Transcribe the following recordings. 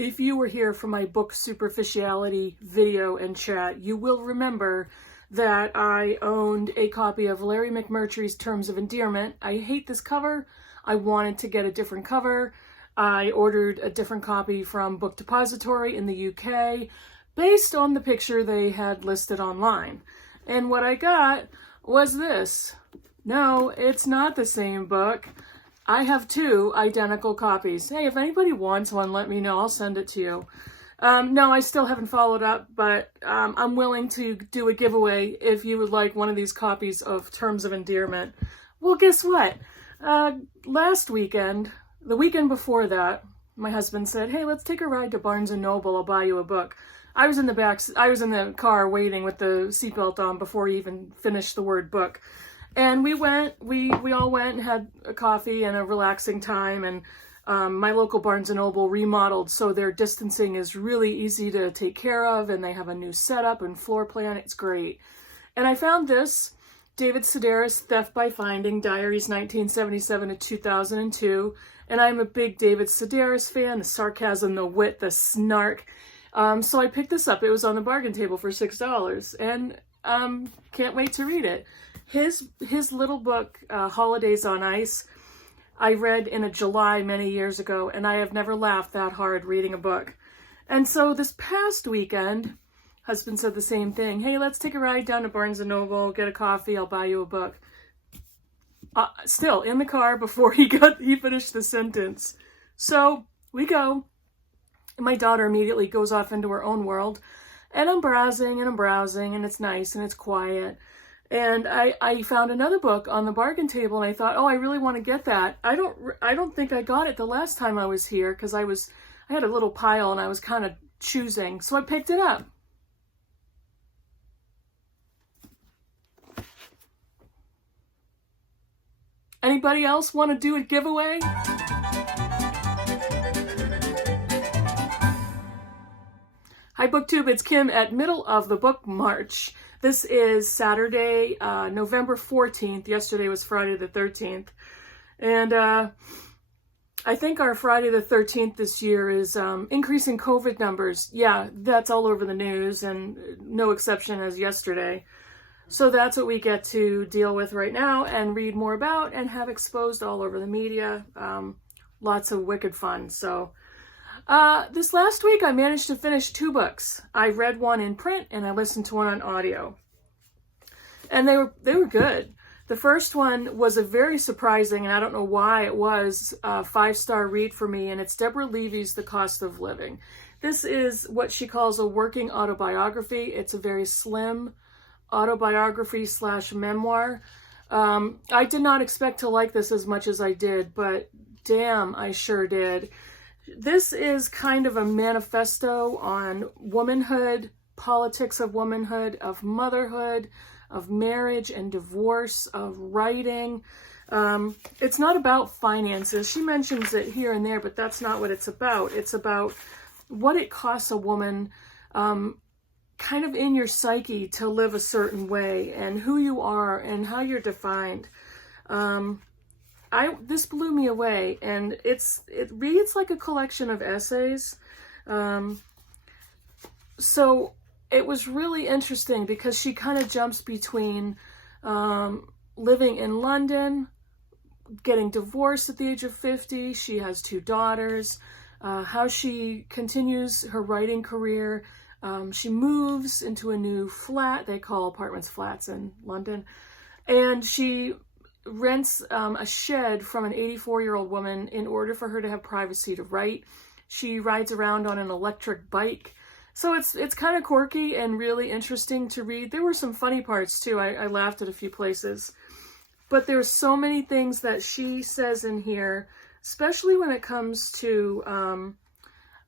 If you were here for my book superficiality video and chat, you will remember that I owned a copy of Larry McMurtry's Terms of Endearment. I hate this cover. I wanted to get a different cover. I ordered a different copy from Book Depository in the UK based on the picture they had listed online. And what I got was this. No, it's not the same book. I have two identical copies. Hey, if anybody wants one, let me know. I'll send it to you. No, I still haven't followed up, but I'm willing to do a giveaway if you would like one of these copies of Terms of Endearment. Well, guess what? Last weekend, the weekend before that, my husband said, hey, let's take a ride to Barnes & Noble. I'll buy you a book. I was in the car waiting with the seatbelt on before he even finished the word book. And we all went and had a coffee and a relaxing time. And my local Barnes & Noble remodeled, so their distancing is really easy to take care of, and they have a new setup and floor plan. It's great. And I found this, David Sedaris, Theft by Finding, Diaries 1977 to 2002. And I'm a big David Sedaris fan, the sarcasm, the wit, the snark. So I picked this up. It was on the bargain table for $6, and can't wait to read it. His little book, Holidays on Ice, I read in a July many years ago, and I have never laughed that hard reading a book. And so this past weekend, husband said the same thing. Hey, let's take a ride down to Barnes & Noble, get a coffee, I'll buy you a book. Still in the car before he finished the sentence. So we go. My daughter immediately goes off into her own world, and I'm browsing, and it's nice and it's quiet. And I found another book on the bargain table, and I thought, oh, I really want to get that. I don't think I got it the last time I was here, because I had a little pile and I was kind of choosing, so I picked it up. Anybody else want to do a giveaway? Hi BookTube, it's Kim at Middle of the Book March. This is Saturday, November 14th. Yesterday was Friday the 13th. And I think our Friday the 13th this year is increasing COVID numbers. Yeah, that's all over the news, and no exception as yesterday. So that's what we get to deal with right now and read more about and have exposed all over the media. Lots of wicked fun. So this last week I managed to finish 2 books. I read one in print and I listened to one on audio. And they were good. The first one was a very surprising, and I don't know why it was, a 5-star read for me, and it's Deborah Levy's The Cost of Living. This is what she calls a working autobiography. It's a very slim autobiography / memoir. I did not expect to like this as much as I did, but damn, I sure did. This is kind of a manifesto on womanhood, politics of womanhood, of motherhood, of marriage and divorce, of writing. It's not about finances. She mentions it here and there, but that's not what it's about. It's about what it costs a woman kind of in your psyche to live a certain way, and who you are and how you're defined. This blew me away, and it reads like a collection of essays. So it was really interesting because she kind of jumps between living in London, getting divorced at the age of 50. She has 2 daughters, how she continues her writing career. She moves into a new flat. They call apartments flats in London. And she rents a shed from an 84-year-old woman in order for her to have privacy to write. She rides around on an electric bike. So it's kind of quirky and really interesting to read. There were some funny parts too. I laughed at a few places. But there's so many things that she says in here, especially when it comes to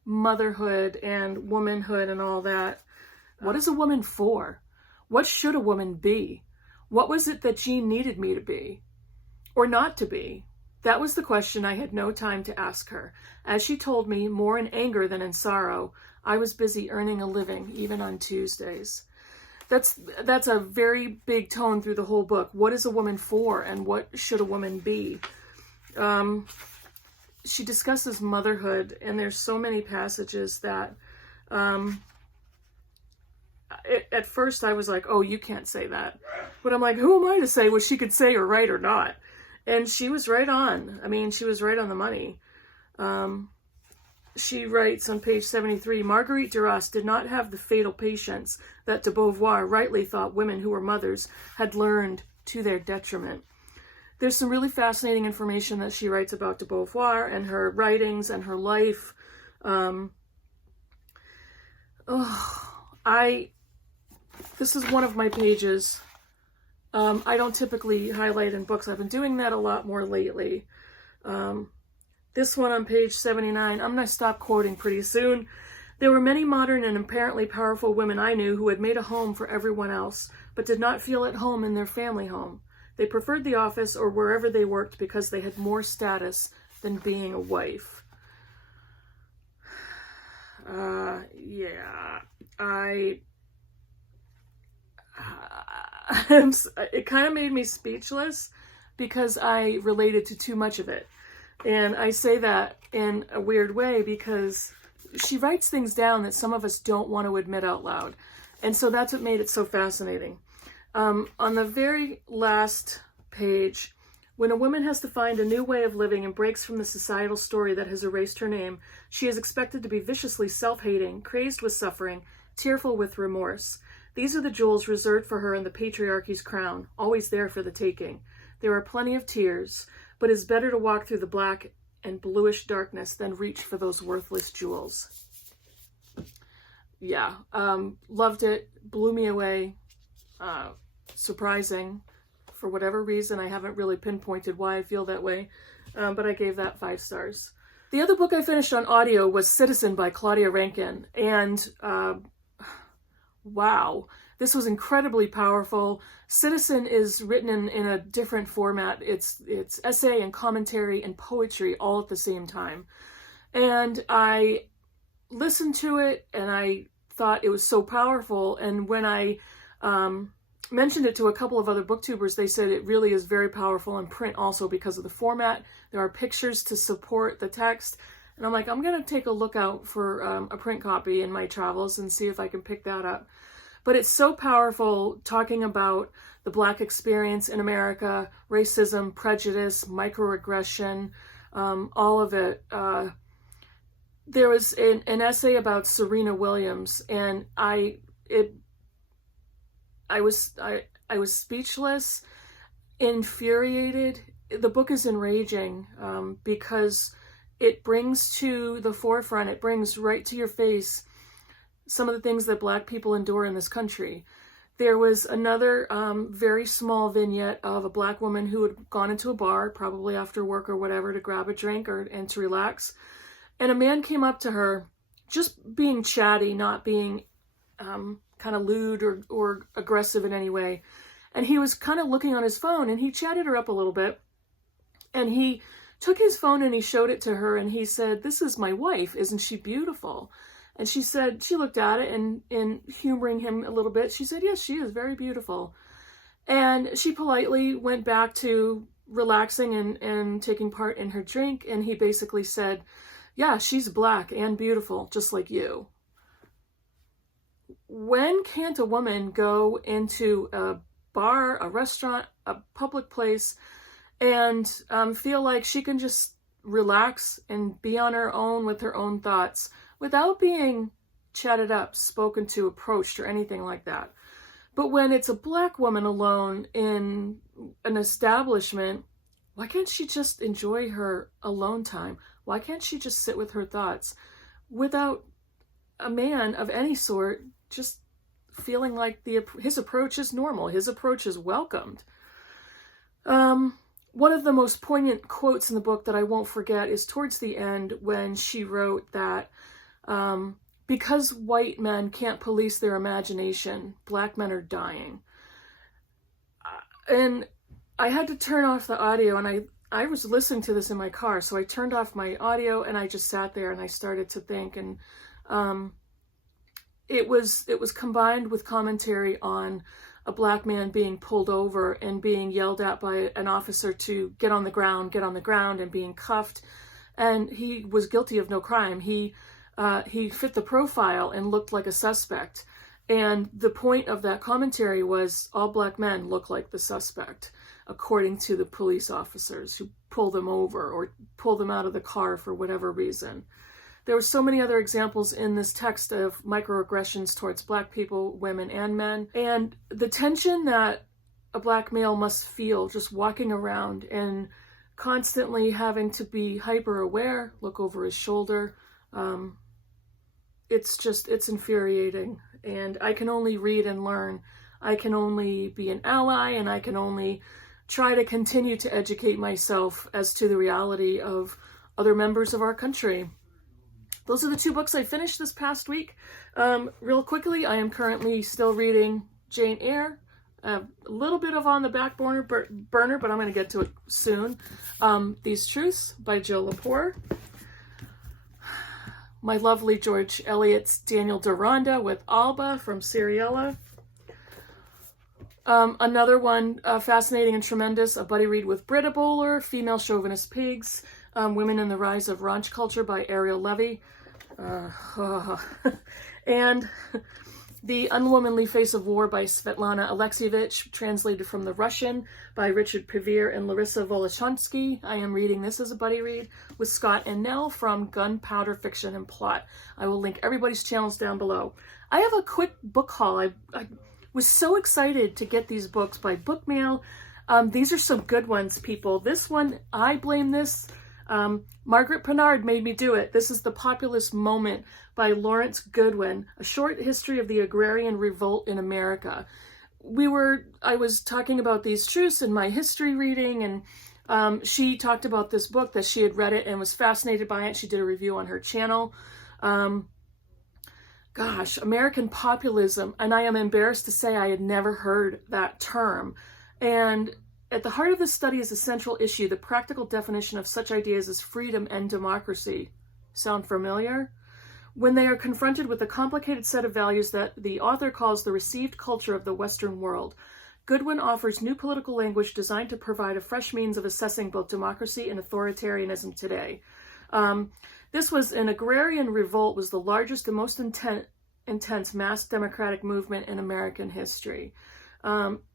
motherhood and womanhood and all that. What is a woman for? What should a woman be? What was it that Jean needed me to be? Or not to be? That was the question I had no time to ask her. As she told me, more in anger than in sorrow, I was busy earning a living, even on Tuesdays. That's a very big tone through the whole book. What is a woman for, and what should a woman be? she discusses motherhood, and there's so many passages that at first I was like, oh, you can't say that. But I'm like, who am I to say what she could say or write or not? And she was right on. I mean, she was right on the money. She writes on page 73, Marguerite Duras did not have the fatal patience that de Beauvoir rightly thought women who were mothers had learned to their detriment. There's some really fascinating information that she writes about de Beauvoir and her writings and her life. This is one of my pages. I don't typically highlight in books. I've been doing that a lot more lately. This one on page 79, I'm going to stop quoting pretty soon. There were many modern and apparently powerful women I knew who had made a home for everyone else, but did not feel at home in their family home. They preferred the office or wherever they worked because they had more status than being a wife. It kind of made me speechless because I related to too much of it. And I say that in a weird way because she writes things down that some of us don't want to admit out loud. And so that's what made it so fascinating. On the very last page, when a woman has to find a new way of living and breaks from the societal story that has erased her name, she is expected to be viciously self-hating, crazed with suffering, tearful with remorse. These are the jewels reserved for her in the patriarchy's crown, always there for the taking. There are plenty of tears, but it is better to walk through the black and bluish darkness than reach for those worthless jewels. Yeah, loved it, blew me away, surprising. For whatever reason, I haven't really pinpointed why I feel that way, but I gave that 5 stars. The other book I finished on audio was Citizen by Claudia Rankine, and wow, this was incredibly powerful. Citizen is written in a different format. It's essay and commentary and poetry all at the same time. And I listened to it and I thought it was so powerful. And when I mentioned it to a couple of other booktubers, they said it really is very powerful in print also because of the format. There are pictures to support the text. And I'm like, I'm going to take a look out for a print copy in my travels and see if I can pick that up. But it's so powerful talking about the Black experience in America, racism, prejudice, microaggression, all of it. There was an essay about Serena Williams, and I was speechless, infuriated. The book is enraging because it brings to the forefront, it brings right to your face some of the things that Black people endure in this country. There was another very small vignette of a Black woman who had gone into a bar, probably after work or whatever, to grab a drink and to relax. And a man came up to her, just being chatty, not being kind of lewd or aggressive in any way. And he was kind of looking on his phone, and he chatted her up a little bit. And he took his phone and he showed it to her, and he said, "This is my wife. Isn't she beautiful?" And she said, she looked at it and humoring him a little bit, she said, "Yes, she is very beautiful." And she politely went back to relaxing and taking part in her drink. And he basically said, "Yeah, she's Black and beautiful, just like you." When can't a woman go into a bar, a restaurant, a public place, and feel like she can just relax and be on her own with her own thoughts without being chatted up, spoken to, approached, or anything like that? But when it's a Black woman alone in an establishment, why can't she just enjoy her alone time? Why can't she just sit with her thoughts without a man of any sort just feeling like his approach is normal, his approach is welcomed? One of the most poignant quotes in the book that I won't forget is towards the end when she wrote that because white men can't police their imagination, Black men are dying. And I had to turn off the audio, and I was listening to this in my car, so I turned off my audio and I just sat there and I started to think. And it was combined with commentary on a Black man being pulled over and being yelled at by an officer to get on the ground, and being cuffed. and he was guilty of no crime. He fit the profile and looked like a suspect. And the point of that commentary was all black men look like the suspect, according to the police officers who pull them over or pull them out of the car for whatever reason. There were so many other examples in this text of microaggressions towards black people, women, and men. And the tension that a black male must feel just walking around and constantly having to be hyper aware, look over his shoulder. It's infuriating. And I can only read and learn. I can only be an ally, and I can only try to continue to educate myself as to the reality of other members of our country. Those are the 2 books I finished this past week. Real quickly, I am currently still reading Jane Eyre. A little bit of on the back burner, but I'm going to get to it soon. These Truths by Jill Lepore. My lovely George Eliot's Daniel Deronda with Alba from Seriella. Another one, fascinating and tremendous, a buddy read with Britta Bowler, Female Chauvinist Pigs, Women in the Rise of Raunch Culture by Ariel Levy. And The Unwomanly Face of War by Svetlana Alexievich, translated from the Russian by Richard Pevere and Larissa Volochansky. I am reading this as a buddy read with Scott and Nell from Gunpowder Fiction and Plot. I will link everybody's channels down below. I have a quick book haul. I was so excited to get these books by book mail. These are some good ones, people. This one, I blame this. Margaret Pennard made me do it. This is The Populist Moment by Lawrence Goodwin, a short history of the agrarian revolt in America. I was talking about These Truths in my history reading, and she talked about this book that she had read it and was fascinated by it. She did a review on her channel. American populism, and I am embarrassed to say I had never heard that term. And at the heart of this study is a central issue, the practical definition of such ideas as freedom and democracy. Sound familiar? When they are confronted with a complicated set of values that the author calls the received culture of the Western world, Goodwin offers new political language designed to provide a fresh means of assessing both democracy and authoritarianism today. This was an agrarian revolt, was the largest and most intense mass democratic movement in American history.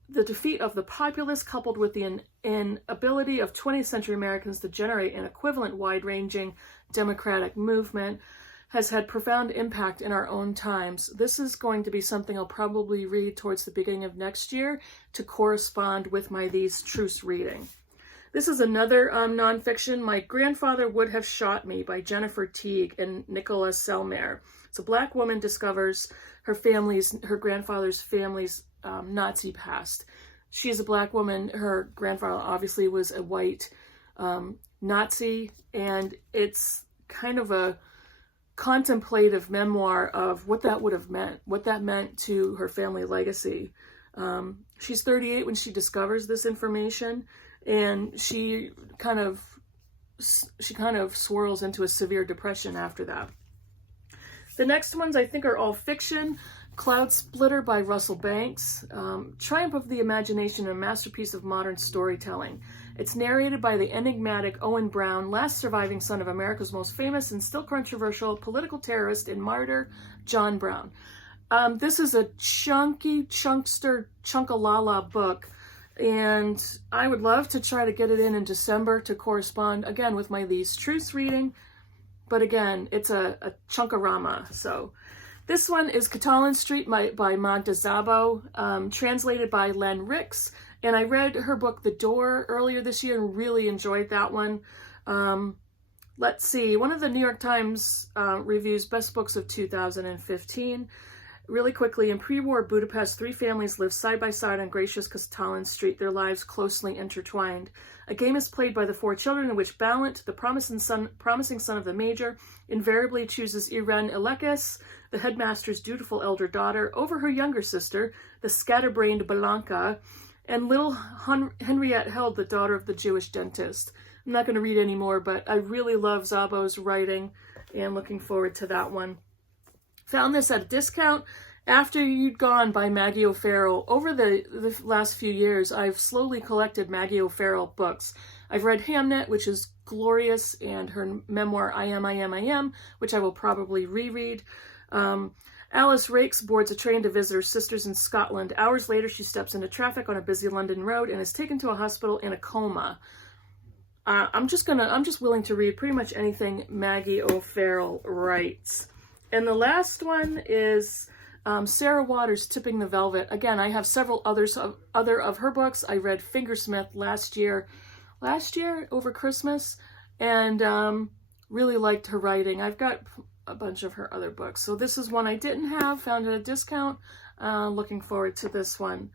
The defeat of the populace, coupled with the inability of 20th century Americans to generate an equivalent wide-ranging democratic movement, has had profound impact in our own times. This is going to be something I'll probably read towards the beginning of next year to correspond with my These Truths reading. This is another nonfiction, My Grandfather Would Have Shot Me by Jennifer Teague and Nicola Selmer. It's a black woman discovers her grandfather's family's Nazi past. She is a black woman. Her grandfather obviously was a white Nazi, and it's kind of a contemplative memoir of what that would have meant, what that meant to her family legacy. She's 38 when she discovers this information, and she kind of swirls into a severe depression after that. The next ones I think are all fiction. Cloud Splitter by Russell Banks, triumph of the imagination, a masterpiece of modern storytelling. It's narrated by the enigmatic Owen Brown, last surviving son of America's most famous and still controversial political terrorist and martyr, John Brown. This is a chunky, chunkalala book, and I would love to try to get it in December to correspond, again, with my These Truths reading. But again, it's a chunkarama, so... This one is Catalan Street by Magda Szabo, translated by Len Ricks, and I read her book The Door earlier this year and really enjoyed that one. Let's see, one of the New York Times reviews best books of 2015. Really quickly, in pre-war Budapest, 3 families live side by side on gracious Catalan Street, their lives closely intertwined. A game is played by the 4 children in which Balint, the promising son of the major, invariably chooses Irene Elekes, the headmaster's dutiful elder daughter, over her younger sister, the scatterbrained Blanca, and little Henriette Held, the daughter of the Jewish dentist. I'm not going to read any more, but I really love Szabo's writing and looking forward to that one. Found this at a discount. After You'd Gone by Maggie O'Farrell. Over the last few years, I've slowly collected Maggie O'Farrell books. I've read Hamnet, which is glorious, and her memoir, I Am, which I will probably reread. Alice Rakes boards a train to visit her sisters in Scotland. Hours later, she steps into traffic on a busy London road and is taken to a hospital in a coma. I'm just willing to read pretty much anything Maggie O'Farrell writes. And the last one is Sarah Waters' Tipping the Velvet. Again, I have several other of her books. I read Fingersmith last year over Christmas, and really liked her writing. I've got a bunch of her other books. So this is one I didn't have, found at a discount. Looking forward to this one.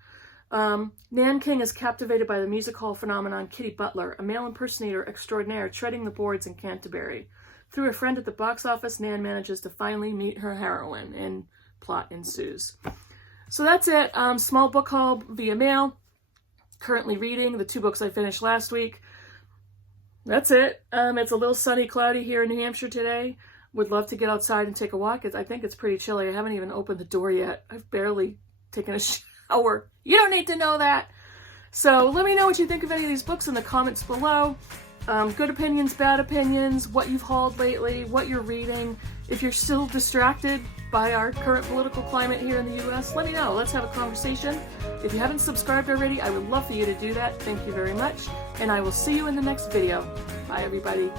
Nan King is captivated by the music hall phenomenon Kitty Butler, a male impersonator extraordinaire treading the boards in Canterbury. Through a friend at the box office, Nan manages to finally meet her heroine, and plot ensues. So that's it. Small book haul via mail. Currently reading the 2 books I finished last week. That's it. It's a little sunny, cloudy here in New Hampshire today. Would love to get outside and take a walk. I think it's pretty chilly. I haven't even opened the door yet. I've barely taken a shower. You don't need to know that. So let me know what you think of any of these books in the comments below. Good opinions, bad opinions, what you've hauled lately, what you're reading. If you're still distracted by our current political climate here in the US, let me know. Let's have a conversation. If you haven't subscribed already, I would love for you to do that. Thank you very much. And I will see you in the next video. Bye, everybody.